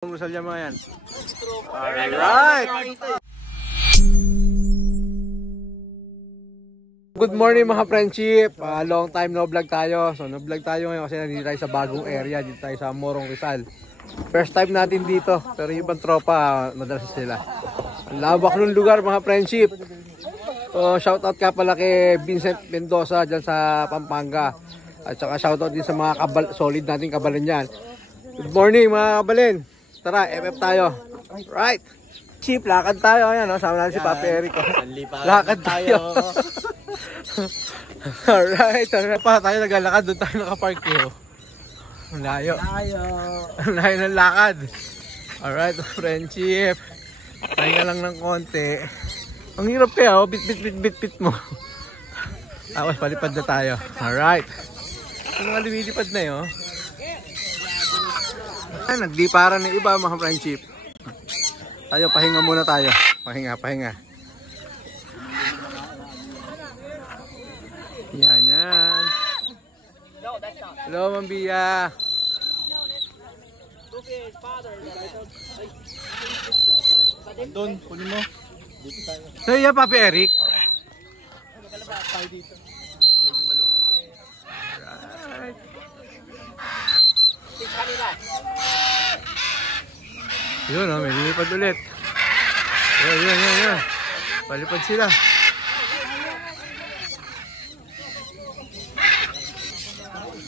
Musal niya mga yan. Alright! Good morning mga friendship. Long time no vlog tayo. So no vlog tayo ngayon kasi nandito tayo sa bagong area. Dito tayo sa Morong Rizal. First time natin dito. Pero yung ibang tropa, madalas sila. Ang labak ng lugar mga friendship. Shoutout ka pala kay Vincent Mendoza dyan sa Pampanga. At saka shoutout din sa mga solid nating kabalin yan. Good morning mga kabalin. Tara, FF tayo. Right. Chip, lakad tayo. Ayan, no? Sama natin si Papi Eric. Lakad tayo. Alright. Tara pa tayo naglalakad. Doon tayo nakapark yun. Ang layo. Ang layo ng lakad. Alright, friendship. Tayo lang ng konti. Ang hirap kaya, oh. Bit mo. Tapos palipad na tayo. Alright. Ang mga lumilipad na yun. Nagdiparan ng iba mga friendship. Tayo, pahinga muna tayo. Pahinga. Yan. Hello, Mambia. Doon, kunin mo. So, yan, Papi Eric. Yun, oh, may lilipad ulit. Yun. Palipad sila.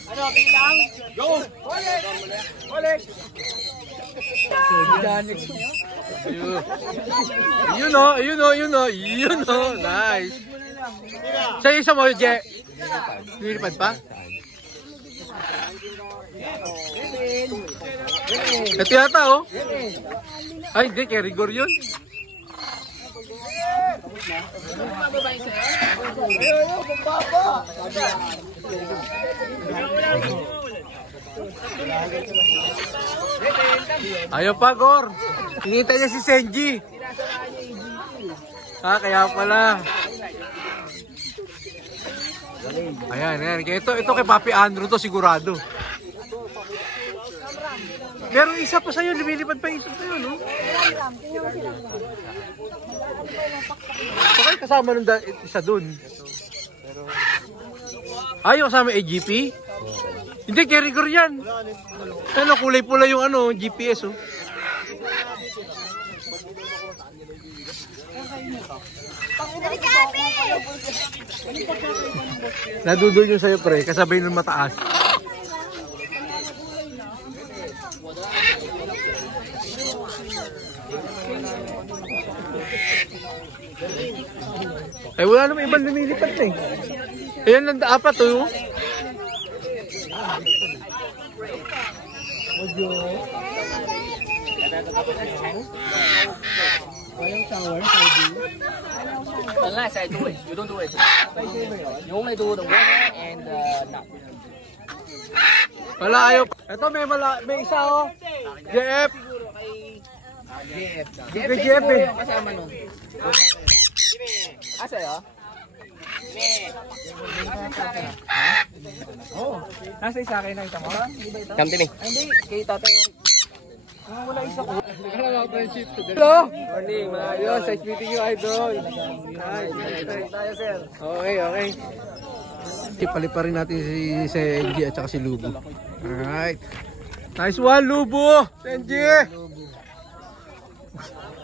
Ano, bilang? Go! Ulit! Yun, oh. Nice. Sa isa mo, Je. Lilipad pa? Ito yata, oh. Ay, hindi, kay Rigor yun. Ayaw pa, Gor. Hinihintay niya si Senji. Kaya pala. Ayan. Ito kay Papi Andrew to, sigurado. Meron isa pa sa'yo, lumilipad pa isa sa'yo, no? Bakit kasama nung isa dun? Yung kasama AGP? Hindi, kay Rigor yan. Ano, kulay pula yung ano, GPS, oh. Nadudol yun sa'yo, pre, kasabay ng mataas. Ay, wala naman ibang lumilipad na eh. Ayan lang, apat oh. Walang shower, unless I do it, you don't do it. You only do the water and the nut. Wala, ayaw. Ito may isa oh. JF. JF eh. Kasama nun. Asa yun? Oh, nasa isa kayo na ito mo? Company. Hindi, kay Tata Eric. Wala isa ko. Hello! Morning, mga ayos. Nice meeting you, idol. Tayo, sir. Okay. Ipalipa rin natin si Senji at saka si Lubo. Alright. Nice one, Lubo! Senji!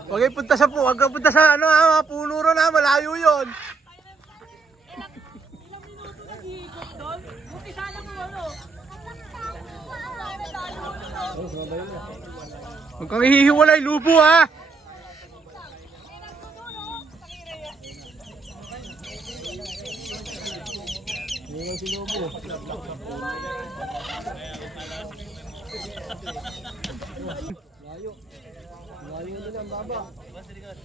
Huwag kang punta sa ano, puno ron ha, malayo yun. Huwag kang hihiwalay, Lubo ha.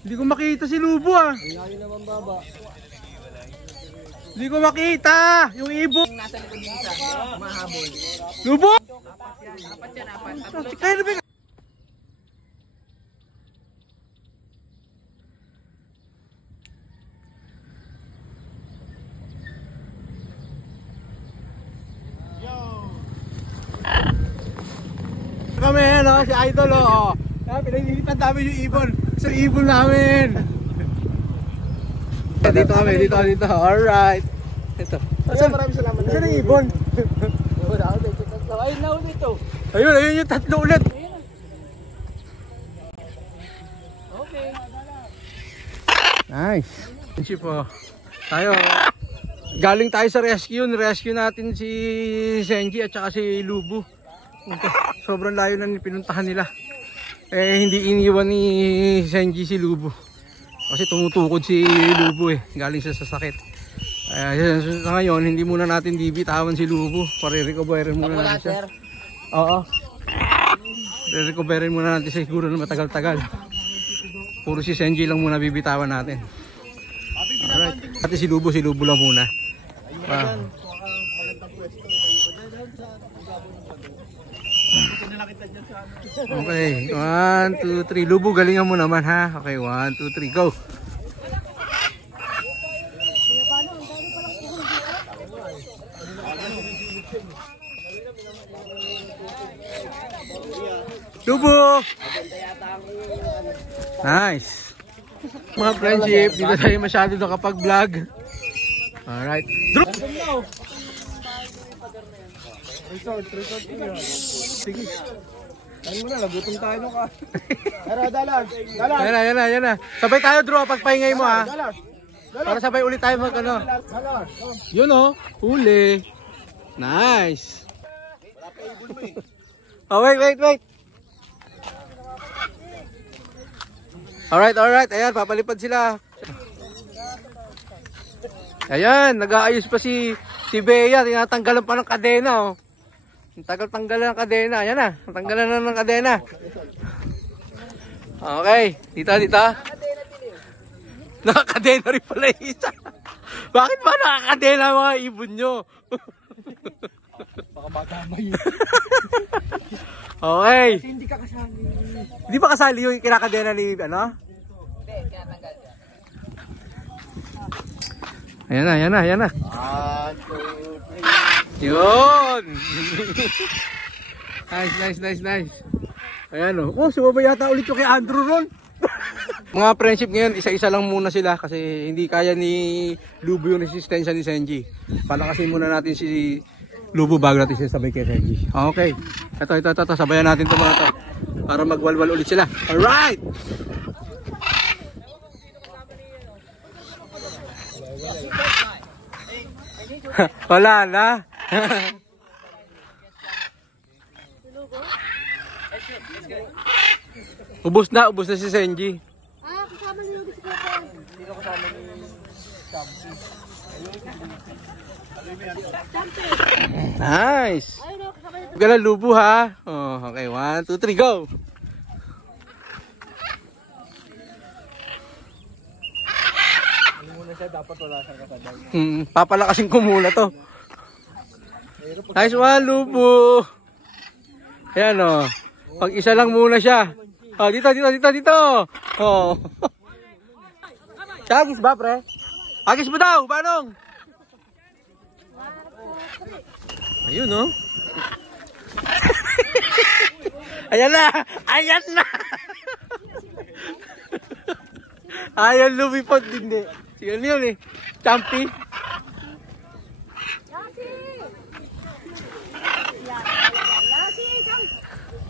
Hindi ko makita si Lubo ah. Hindi ko makita yung ibon. Nasa likod yung isa, mahabol. Lubo! Apat yan, apat. Kaya na ba? kami, no? oh, si Idol oh. Pinaglilipan namin yung ibon. Sa ibon namin. Dito kami, dito. Alright. Ito. Maraming salamat. Saan yung ibon? Ayun na ulit to. Ayun yung tatlo ulit. Okay. Nice. Friendship po. Tayo. Galing tayo sa rescue. Rescue natin si Senji at saka si Lubu. Sobrang layo na pinuntahan nila. Hindi iniwan ni Senji si Lubu. Kasi tumutukod si Lubu galing siya sa sakit. Sa ngayon, hindi muna natin bibitawan si Lubu. Pare-recoverin muna natin siya. Oo. Recoverin muna natin siguro na matagal-tagal. Puro si Senji lang muna bibitawan natin. Alright. Pati si Lubu lang muna. Okay, 1, 2, 3. Lubu, galingan mo naman ha. Okay, 1, 2, 3, go. Lubu! Nice! Mga friendship, dito tayo masyado nakapag-vlog. Alright. Drop! Resort. Sige. Ano mo na, lagutom tayo nung ka. Pero, dalas. Yan na. Sabay tayo, Drew, pagpahingay mo ha. Dalas. Para sabay ulit tayo mag ano. Yun oh, huli. Nice. Oh, wait. Alright. Ayan, papalipad sila. Ayan, nag-aayos pa si Bea. Tinatanggalan pa ng kadena oh. Tanggalan ng kadena. Ayan na, tanggalan na ng kadena. Okay, dito. Nakakadena rin pala isa. Bakit ba nakakadena mga ibon nyo? Baka magamay. Okay. Kasi hindi ka kasali. Hindi ba kasali yung kinakadena ni ano? Hindi, kinatanggal dyan. Ayan na. 1, 2, 3. Yun! Nice. Ayan o. Oh, sumabay yata ulit yung kay Andrew ron. Mga friendship ngayon, isa-isa lang muna sila kasi hindi kaya ni Lubu yung resistensya ni Senji. Palakasin muna natin si Lubu bago natin sasabay kay Senji. Okay. Ito. Sabayan natin ito mga to. Para magwalwal ulit sila. Alright! Wala na. Ubus na si Senji. Kasama niyo yung bisikleta. Hindi ko kasama ni Champi. Nice. Ayun o, kasama niyo. Gala Lubu ha. Oh, okay, 1, 2, 3, go. Muna siya, dapat wala siyang kasabay. Papalakasin ko muna to. Nice one, Lubu. Ayan o. Pag isa lang muna siya. Oh, dito. Oh. Agis ba, pre? Agis mo daw, Banong. Ayun, no? Ayan na. Ayaw lumipad din eh. Sige yun eh. Champi.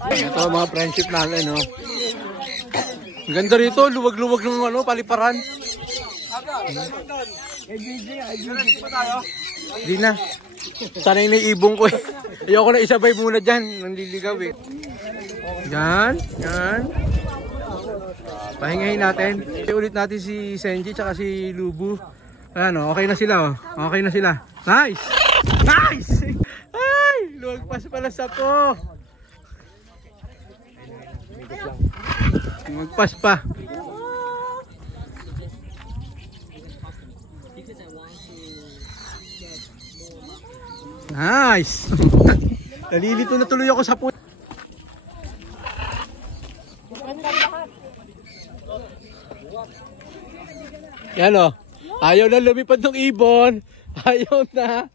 Ito mga friendship namin, no? Ang ganda rito, luwag-luwag ng ano, paliparan. Hindi na. Sanay na ibong ko eh. Ayoko na isabay muna dyan. Nanliligaw eh. Yan. Pahingahin natin. Ulit natin si Senji tsaka si Lubu. Ayan o, okay na sila o. Okay na sila. Nice! Ay! Luwagpas pala sa po. Luwagpas pa. Nice! Nalilito na tuloy ako sa po. Yan o. Ayaw na lumipad ng ibon. Ayaw na.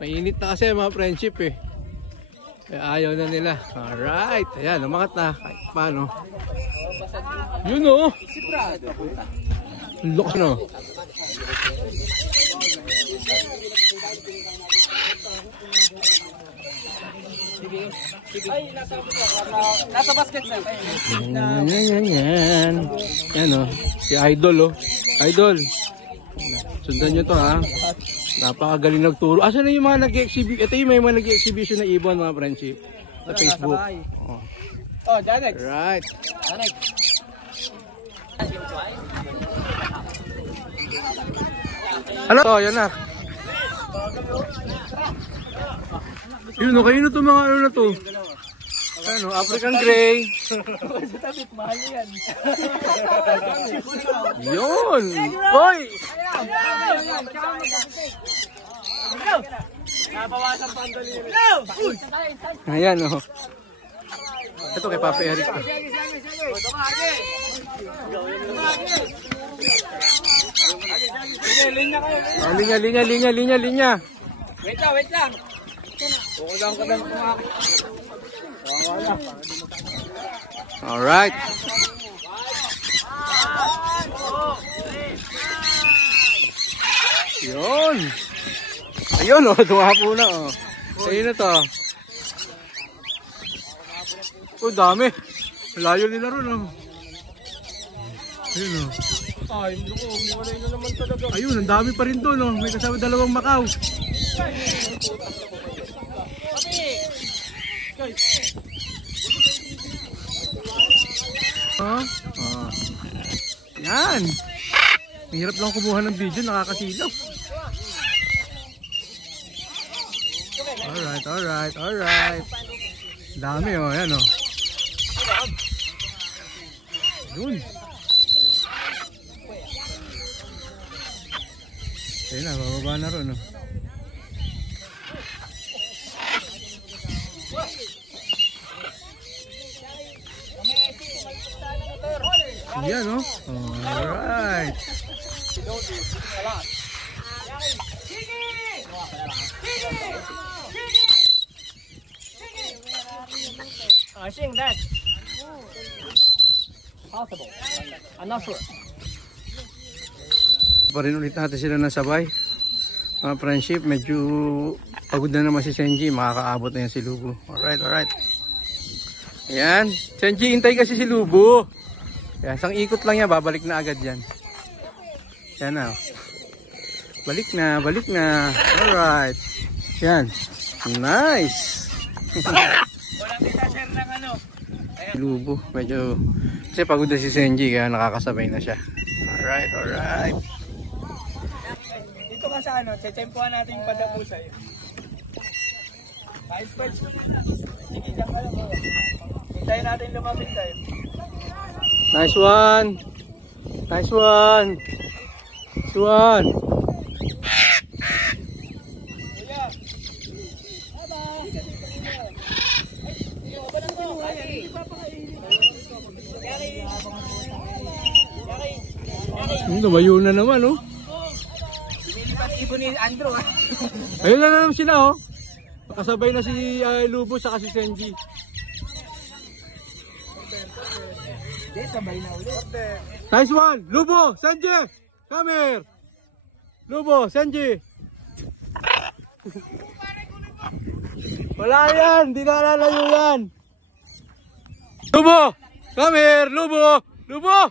Mainit na kasi mga friendship eh. Ayaw na nila. Alright. Ayan, umangat na. Kahit paano. Yun o. Look no. Nasa basket na. Yan. Yan o. Si Idol o. Idol. Sundan nyo to ha. Napakagaling nagturo. Asa na yung mga nag-exhibit? Ito yung may mga nag-exhibition na ibon mga friendship. Sa Facebook. Oh. Oh, Janex. Right. Janex. Hello? Oh, yan na. Yun o, kayo na to mga ano na to. Ano, African Grey. Mahal yan. Yun. Hoy! Nabawasan pa ang daliri. Ayan o. Ito kay Papa Eric to. Oh, linya. Wait lang. Kukulang ka lang kumakas. Alright. Yun. Ayun o, dumapo na o. Sa'yo na to. Oh, dami. Layo nila ron o. Ayun o. Ay, umiwalay na naman talaga. Ayun, ang dami pa rin doon o. May kasama dalawang Macau. Oh, oh. Yan. Hirap lang kumuha ng video, nakakasilaw. Alright. Dami oh, yan oh. Yun. Ayun na, bababa na ron oh. Yan oh. Alright. I think that possible. I'm not sure. Pa rin ulit natin sila ng sabay. Mga friendship, medyo pagod na naman si Senji. Makakaabot na yan si Lubo. Alright. Ayan. Senji, hintay kasi si Lubo. Yan, isang ikot lang yan, babalik na agad yan. Yan na. Balik na. Alright. Yan. Nice. Walang kita-share ng ano. Lubo. Medyo, kasi pagod na si Senji, kaya nakakasabay na siya. Alright. Dito ka sa ano, tsempuhan natin yung padapusay. Pa-spreads ko na. Sige, dyan ka lang mo. Hintayin natin lumapit tayo. Nice one. Lumayo na naman oh. Sinilipat ibon ni Andrew ha. Ayun na naman sila oh. Nakasabay na si Lubo saka si Senji. Sabay na ulit. Nice one! Lubo! Senji! Come here! Lubo! Senji! Wala yan! Di na lalayo yan! Lubo! Come here! Lubo!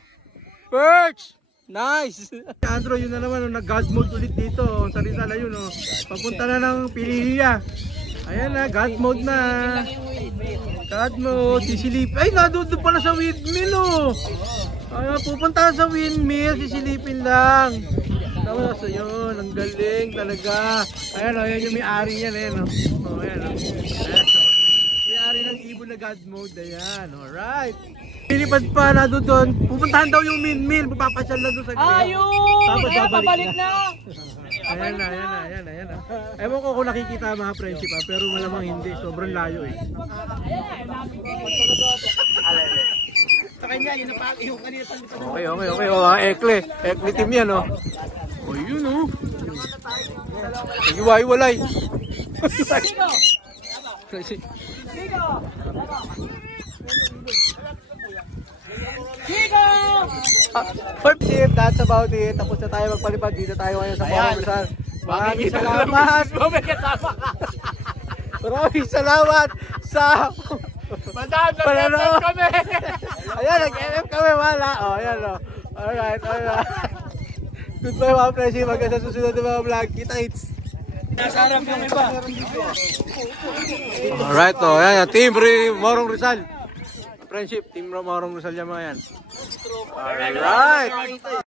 Perch! Nice! Andrew, yun na naman, nag-God mode ulit dito. Sali-sala yun, oh. Papunta na ng Pililia. Ayan na, God mode na. God mode, sisilip. Ay, nadoon pala sa windmill, oh. Pupunta sa windmill, sisilipin lang. Tapos, ayun, ang galing talaga. Ayan, oh, yan yung may-ari yan, ayan, oh. Oh, ayan, oh. May-ari ng ibon na God mode, ayan, alright. Pilipad pa na doon. Pupuntahan daw yung windmill. Papasyal na doon sa gilid. Ayun! Tapos babalik na! Ayan na. Ewan ko kung nakikita mga friendship ha, pero malamang hindi. Sobrang layo eh. Sa kanya, yun na yung kanina Okay. Mga ekle. Ekle team yan oh. O yun oh. Nag-iwalay. Friendship, that's about it. Tapos na tayo magpalipad. Dito tayo ngayon sa Morong Rizal. Maraming salamat. Maraming salamat sa pananood kami. Ayan, nag-LF kami. Wala. O, ayan o. Alright. Goodbye mga friendship. Hanggang sa susunod na mga vlog. Kita-kits. Alright, o. Ayan, Team Morong Rizal. Friendship, Team Morong Rizal yan mga yan. Alright.